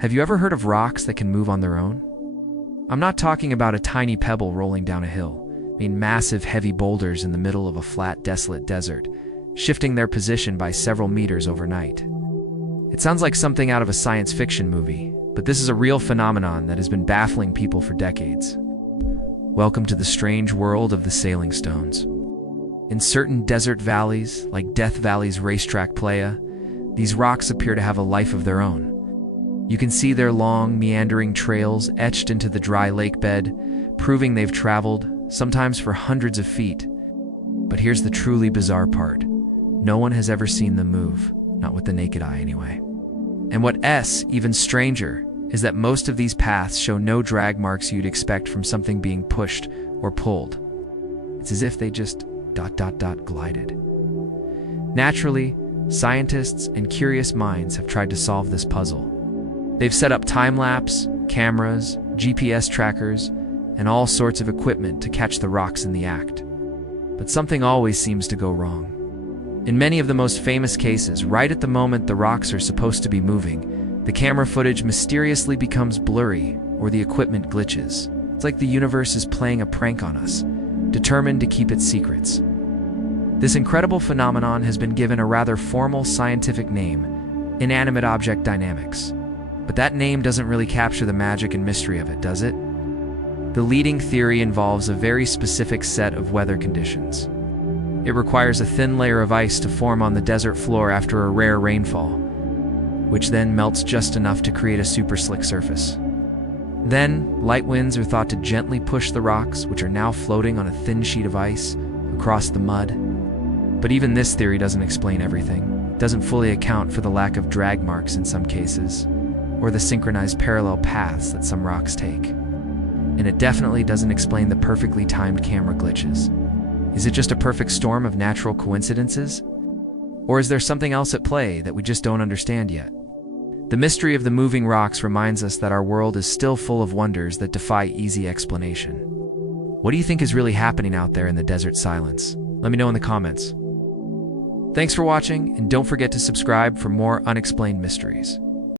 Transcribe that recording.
Have you ever heard of rocks that can move on their own? I'm not talking about a tiny pebble rolling down a hill. I mean massive, heavy boulders in the middle of a flat, desolate desert, shifting their position by several meters overnight. It sounds like something out of a science fiction movie, but this is a real phenomenon that has been baffling people for decades. Welcome to the strange world of the sailing stones. In certain desert valleys, like Death Valley's Racetrack Playa, these rocks appear to have a life of their own. You can see their long, meandering trails etched into the dry lake bed, proving they've traveled, sometimes for hundreds of feet. But here's the truly bizarre part. No one has ever seen them move, not with the naked eye anyway. And what's even stranger is that most of these paths show no drag marks you'd expect from something being pushed or pulled. It's as if they just ... glided. Naturally, scientists and curious minds have tried to solve this puzzle. They've set up time-lapse, cameras, GPS trackers, and all sorts of equipment to catch the rocks in the act. But something always seems to go wrong. In many of the most famous cases, right at the moment the rocks are supposed to be moving, the camera footage mysteriously becomes blurry or the equipment glitches. It's like the universe is playing a prank on us, determined to keep its secrets. This incredible phenomenon has been given a rather formal scientific name: inanimate object dynamics. But that name doesn't really capture the magic and mystery of it, does it? The leading theory involves a very specific set of weather conditions. It requires a thin layer of ice to form on the desert floor after a rare rainfall, which then melts just enough to create a super slick surface. Then, light winds are thought to gently push the rocks, which are now floating on a thin sheet of ice, across the mud. But even this theory doesn't explain everything. It doesn't fully account for the lack of drag marks in some cases, or the synchronized parallel paths that some rocks take. And it definitely doesn't explain the perfectly timed camera glitches. Is it just a perfect storm of natural coincidences? Or is there something else at play that we just don't understand yet? The mystery of the moving rocks reminds us that our world is still full of wonders that defy easy explanation. What do you think is really happening out there in the desert silence? Let me know in the comments. Thanks for watching, and don't forget to subscribe for more unexplained mysteries.